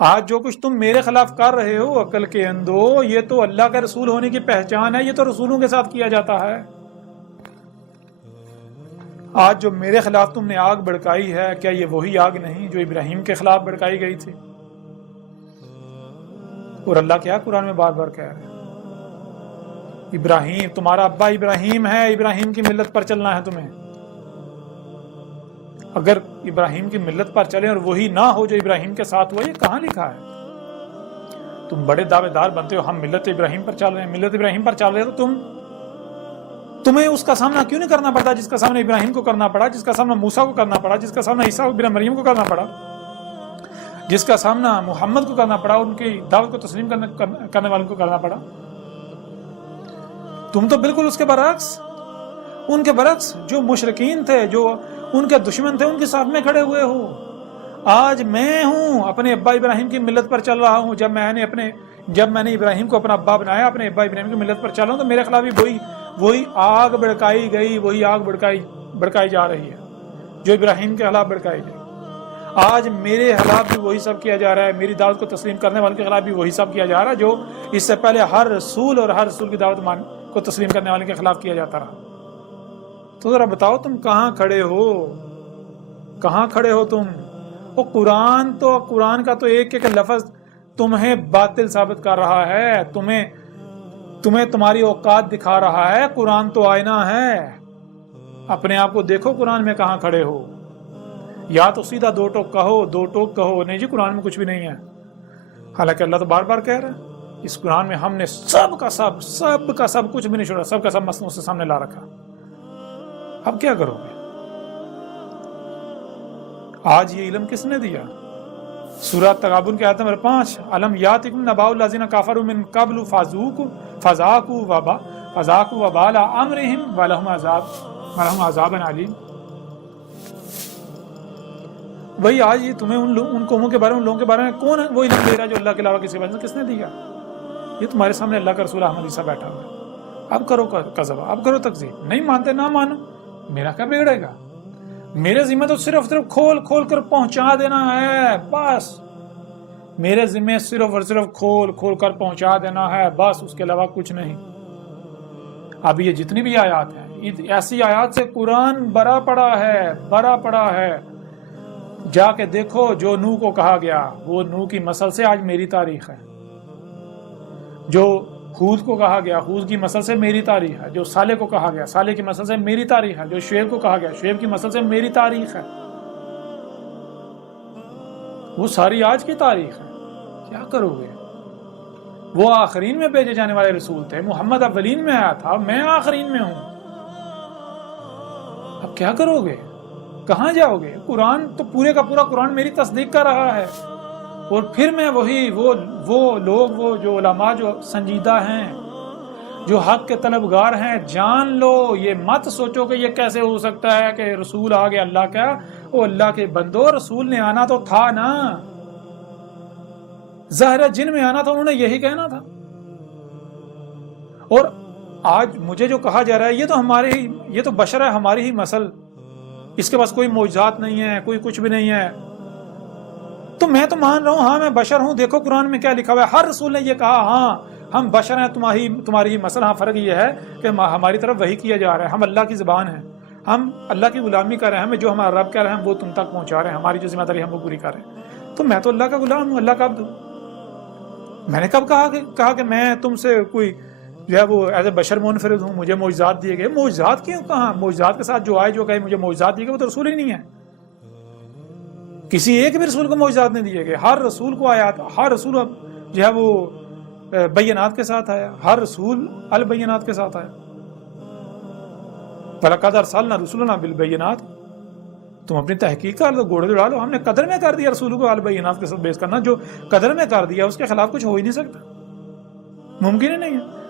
آج جو کچھ تم میرے خلاف کر رہے ہو عقل کے اندھو، یہ تو اللہ کا رسول ہونے کی پہچان ہے، یہ تو رسولوں کے ساتھ کیا جاتا ہے۔ آج جو میرے خلاف تم نے آگ بھڑکائی ہے، کیا یہ وہی آگ نہیں جو ابراہیم کے خلاف بھڑکائی گئی تھی؟ اور اللہ کیا قرآن میں بار بار کہہ رہے ہیں، ابراہیم تمہارا ابا ابراہیم ہے، ابراہیم کی ملت پر چلنا ہے تمہیں۔ اگر ابراہیم کی ملت پر چلیں اور وہی نہ ہو جو ابراہیم کے ساتھ ہوا، یہ کہاں لکھا ہے؟ تم بڑے دعوے دار بنتے ہو، ہم ملت ابراہیم پر چل رہے ہیں، ملت ابراہیم پر چل رہے ہیں، تو تمہیں اس کا سامنا کیوں نہیں کرنا پڑتا جس کا سامنا ابراہیم کو کرنا پڑا، جس کا سامنا موسیٰ کو کرنا پڑا، جس کا سامنا عیسیٰ بن مریم کو کرنا پڑا، جس کا سامنا محمد کو کرنا پڑا، ان کی دعوت کو تسلیم کرنے والوں کو کرنا پڑا؟ تم تو بالکل اس کے برعکس، ان کے برعکس جو مشرکین تھے، جو ان کے دشمن تھے، ان کے ساتھ میں کھڑے ہوئے ہو۔ آج میں ہوں اپنے ابا ابراہیم کی ملت پر چل رہا ہوں۔ جب میں نے ابراہیم کو اپنا ابا بنایا، اپنے ابا ابراہیم کی ملت پر چل رہا ہوں، تو میرے خلاف بھی وہی آگ بھڑکائی گئی، وہی آگ بھڑکائی جا رہی ہے جو ابراہیم کے خلاف بھڑکائی گئی۔ آج میرے خلاف بھی وہی سب کیا جا رہا ہے، میری دعوت کو تسلیم کرنے والوں کے خلاف بھی وہی سب کیا جا رہا ہے جو اس سے پہلے ہر رسول اور ہر رسول کی دعوت کو تسلیم کرنے والے کے خلاف کیا جاتا رہا۔ تو ذرا بتاؤ تم کہاں کھڑے ہو؟ کہاں کھڑے ہو تم؟ وہ قرآن کا تو ایک ایک لفظ تمہیں باطل ثابت کر رہا ہے، تمہیں تمہاری اوقات دکھا رہا ہے۔ قرآن تو آئینہ ہے، اپنے آپ کو دیکھو قرآن میں کہاں کھڑے ہو۔ یا تو سیدھا دو ٹوک کہو نہیں جی قرآن میں کچھ بھی نہیں ہے، حالانکہ اللہ تو بار بار کہہ رہا ہے اس قرآن میں ہم نے سب کا سب کچھ بھی نہیں چھوڑا، سب کا سب مسئلوں سے سامنے لا رکھا۔ اب کیا کرو گے؟ آج یہ علم کس نے دیا؟ سورہ تغابن کی آیت نمبر 5، الم یاتکم نبأ الذین کفروا من قبل فذاقوا وبال امرهم ولهم عذاب علیم۔ وہی آج یہ تمہیں ان قوموں کے بارے میں، ان لوگوں کے بارے میں کون ہے وہ علم دے رہا ہے جو اللہ کے علاوہ کسی وجہ سے کس نے دیا؟ یہ تمہارے سامنے اللہ کا رسول احمد عیسیٰ بیٹھا ہوا ہے۔ اب کرو کذب، اب کرو تکذیب، نہیں مانتے نہ مانو، میرا کیا بگڑے گا؟ میرے ذمہ تو صرف کھول کر پہنچا دینا ہے، بس میرے ذمہ صرف اور صرف کھول کر پہنچا دینا ہے، بس اس کے علاوہ کچھ نہیں۔ اب یہ جتنی بھی آیات ہیں، ایسی آیات سے قرآن بھرا پڑا ہے۔ جا کے دیکھو جو نوح کو کہا گیا، وہ نوح کی مسل سے آج میری تاریخ ہے۔ جو ہود کو کہا گیا، ہود کی مسل سے میری تاریخ ہے۔ جو صالح کو کہا گیا، صالح کی مسل سے میری تاریخ ہے۔ جو شعیب کو کہا گیا، شعیب کی مسل سے میری تاریخ ہے۔ وہ ساری آج کی تاریخ ہے۔ کیا کرو گے؟ وہ آخرین میں بھیجے جانے والے رسول تھے، محمد اولین میں آیا تھا، میں آخرین میں ہوں۔ اب کیا کرو گے؟ کہاں جاؤ گے؟ قرآن تو پورے کا پورا قرآن میری تصدیق کر رہا ہے، اور پھر میں وہ لوگ جو علماء جو سنجیدہ ہیں، جو حق کے طلبگار ہیں، جان لو، یہ مت سوچو کہ یہ کیسے ہو سکتا ہے کہ رسول آ گیا اللہ کا۔ وہ اللہ کے بندو، رسول نے آنا تو تھا نا، ظاہر جن میں آنا تھا انہوں نے یہی کہنا تھا۔ اور آج مجھے جو کہا جا رہا ہے یہ تو بشر ہے، ہماری ہی مسل، اس کے پاس کوئی معجزات نہیں ہے، کوئی کچھ بھی نہیں ہے۔ تو میں تو مان رہا ہوں، ہاں میں بشر ہوں، دیکھو قرآن میں کیا لکھا ہوا ہے۔ ہر رسول نے یہ کہا، ہاں ہم بشر ہیں، تمہاری ہی مسل۔ ہاں فرق یہ ہے کہ ہماری طرف وحی کیا جا رہا ہے، ہم اللہ کی زبان ہیں، ہم اللہ کی غلامی کر رہے ہیں، ہمیں جو ہمارا رب کہہ رہے ہیں ہم وہ تم تک پہنچا رہے ہیں، ہماری جو ذمہ داری ہم وہ پوری کر رہے ہیں۔ تو میں تو اللہ کا غلام ہوں، اللہ کا عبد ہوں۔ میں نے کب کہا کہ میں تم سے کوئی جو ہے وہ ایز اے بشر منفرد ہوں، مجھے معجزات دیے گئے؟ معجزات کیوں؟ کہاں معجزات کے ساتھ جو آئے جو کہے مجھے معجزات دیے گئے، وہ تو رسول ہی نہیں ہے۔ کسی ایک بھی رسول کو معجزات نہیں دیے گئے، ہر رسول کو آیات، ہر رسول جو ہے وہ بینات کے ساتھ آیا، ہر رسول البینات کے ساتھ آیا۔ وَلَقَدْ أَرْسَلْنَا رُسُلَنَا بِالْبَيِّنَاتِ۔ تم اپنی تحقیق کر لو، گھوڑے دوڑا لو، ہم نے قدر میں کر دیا رسول کو البینات کے ساتھ بیس کرنا۔ جو قدر میں کر دیا اس کے خلاف کچھ ہو ہی نہیں سکتا، ممکن ہی نہیں ہے۔